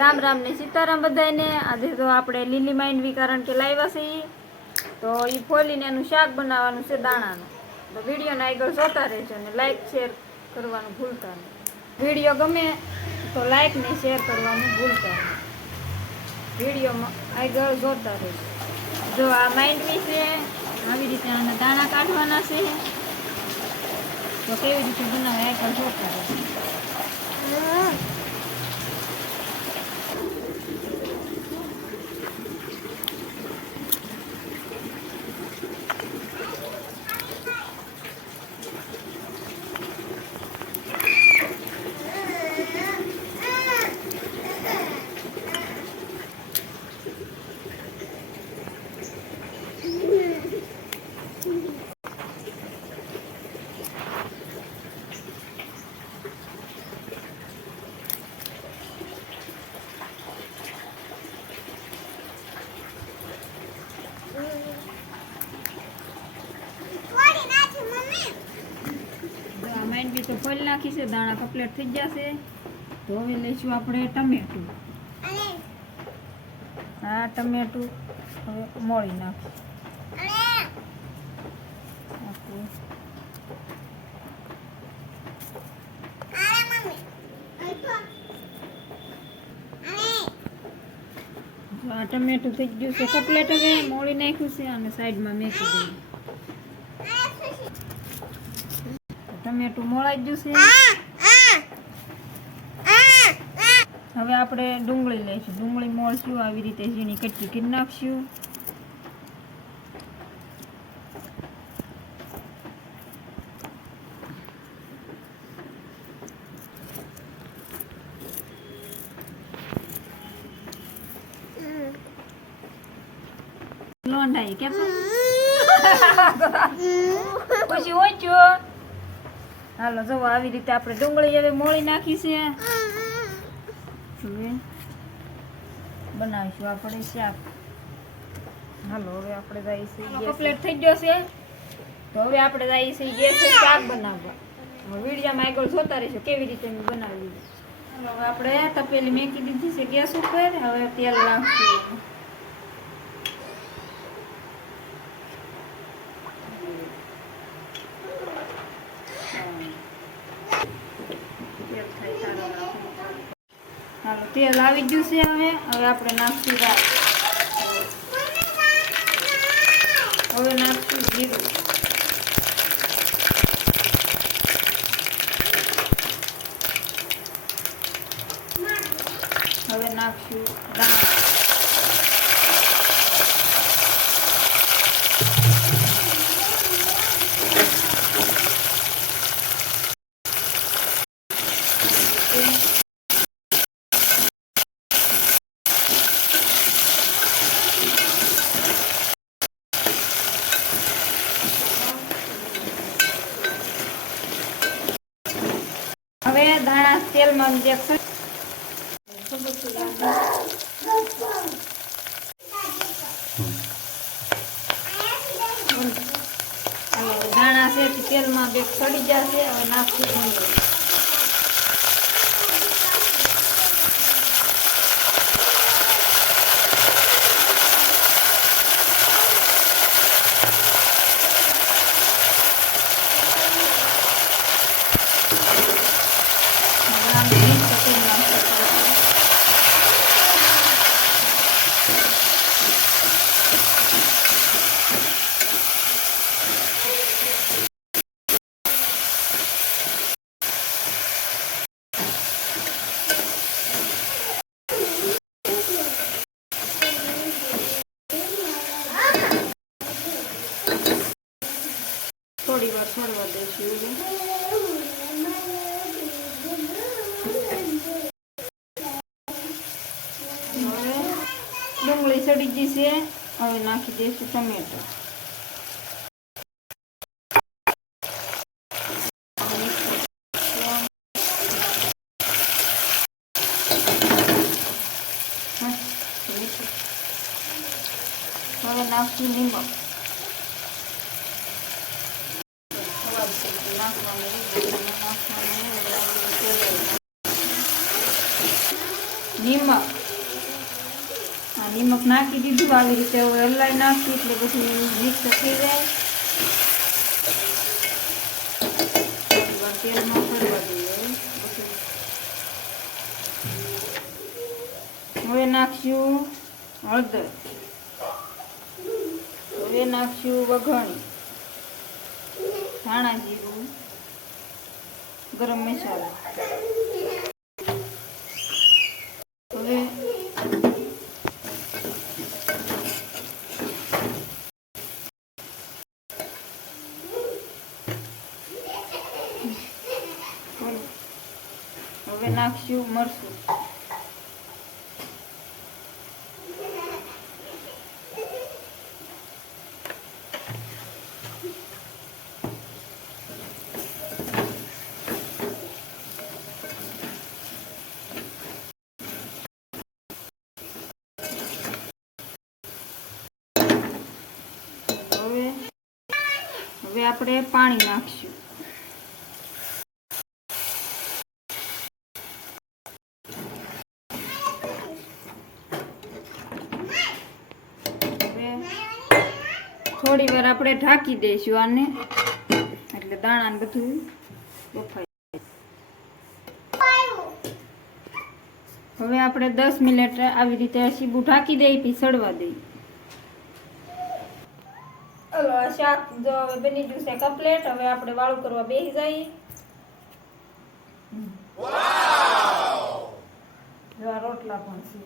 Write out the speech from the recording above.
રામ રામ ને સીતારામ બધાને આજે તો આપણે લીલી માંડવી કારણ કે લાવ્યા છે એ તો એ ફોલીને એનું શાક બનાવવાનું છે દાણાનું. તો વિડીયોને આગળ જોતા રહેજો અને લાઇક શેર કરવાનું ભૂલતા નહીં. વીડિયો ગમે તો લાઇક ને શેર કરવાનું ભૂલતા નહીં. વિડીયોમાં આગળ જોતા રહેજો. જો આ માંડવી છે, આવી રીતે આના દાણા કાઢવાના છે. તો કેવી રીતે બનાવે આગળ જોતા રહેજો. માંડવી તો ફોલ નાખી છે, દાણા કપલેટ થઈ જશે. તો હવે લઈશું આપણે ટમેટું. હા, ટમેટું હવે મોળી નાખું. આ ટમેટું થઈ ગયું છે, કપલેટ હવે મોળી નાખ્યું છે અને સાઈડમાં મેકી દઈએ. ટમેટું મોળાઈ ગયું છે. હવે આપણે ડુંગળી લઈશું. ડુંગળી મોળશું આવી રીતે ઝીણી કટકી કરી નાખશું. લોંઢાઈ કેમ? પછી ઓછું હાલો જો આવી રીતે આપણે ડુંગળી હવે મોળી નાખી છે. બનાવીશું આપણે શાક હાલો હવે આપણે જઈશું કમ્પ્લીટ થઈ ગયો છે. તો હવે આપણે જઈશું ગેસ શાક બનાવવા. હવે વિડીયોમાં આગળ જોતા રહીશું કેવી રીતે મેં બનાવી હવે આપણે તપેલી મેકી દીધી છે ગેસ ઉપર. હવે તેલ નાખશું તેલ થાય તારું નાખવું. હાલો તેલ આવી ગયું છે હવે. હવે આપણે નાખશું હવે નાખશું જીરું. હવે નાખશું દાણા હવે દાણા તેલમાં જે ધાણા છે તે તેલમાં બે સડી જશે હવે નાખશું ડુંગળી હવે આને mix કરી નાખશું. વાર દઈશું હવે ડુંગળી સડી ગઈ છે. હવે નાખી દઈશું ટમેટો. હવે નાખશું નિમક નાખી દીધું, આવી રીતે હવે હલાવી નાખી, એટલે પછી મિક્સ થઈ જાય. દઈએ. હવે નાખશું હળદર. હવે નાખશું વઘાણી. ધાણા જીરું, ગરમ મસાલો હવે હવે નાખશું મરસું હવે આપણે પાણી નાખશું હવે થોડી વાર આપણે ઢાંકી દઈશું આને. એટલે દાણા ને બધું બફાઈ હવે આપણે દસ મિનિટ આવી રીતે સીબું ઢાંકી દઈ પછી સડવા દઈ. હલો શાક જો હવે બની ગયું છે કમ્પ્લીટ હવે આપણે વાળું કરવા બેસી જઈએ. આ રોટલા પણ છે.